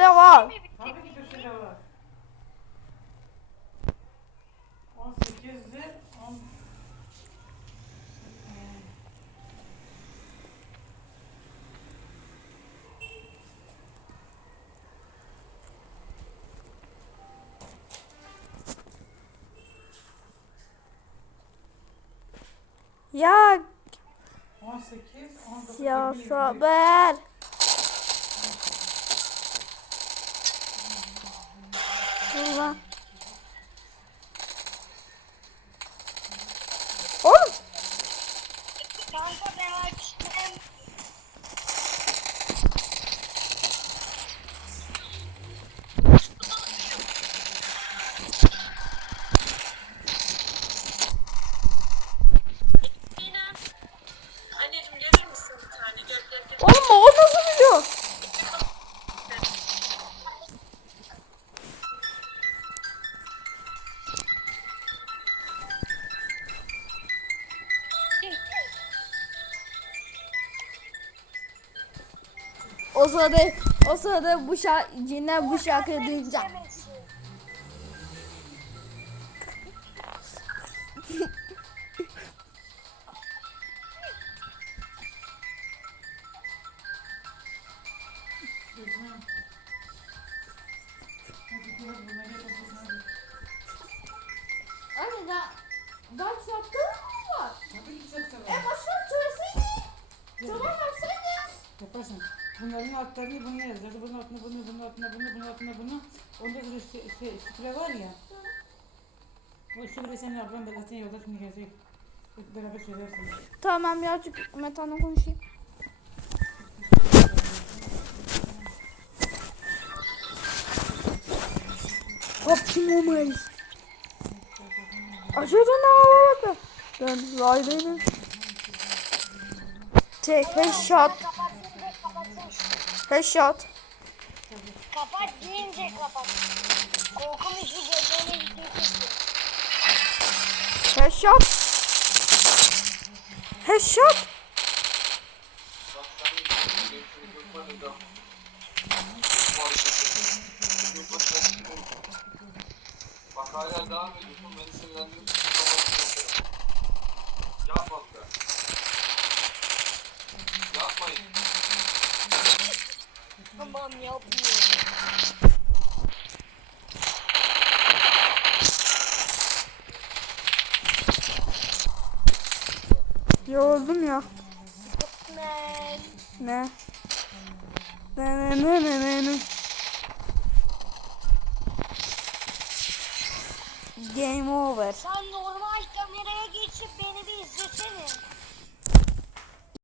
Ne var? Tabii ki şey var. 18'di. 10... Ya 18, 19, ya 20, haber. Allah. O sırada o sırada bu şarkı yine bu şarkıyı duyacağım. Anne daha daha çapta mı var? Tabii ki çok severim. E. Tamam. Yaparsın. Bunların altlarını bunu yazardı. Bunun altına bunu, bunun altına bunu, bunun altına bunu. Onda bir şey, şey, şifre var ya. O şifre senin ablan Berat'ın yolda şimdi gelecek. Beraber söylersin. Tamam çünkü Metan'la konuşayım. Optimumayız. Aşağıda ne bak. Ben raydaydım. Tek headshot. Headshot. Kapat deyince kapat. Korku müziği gözlerine gidiyor. Headshot. Headshot. Bak hala devam ediyorsun beni sinirlendirdin. Yapma be. Tamam yapmıyorum. Yoruldum ya. Ben Ne? Ne ne ne ne ne ne. Game over. sen normal kameraya geç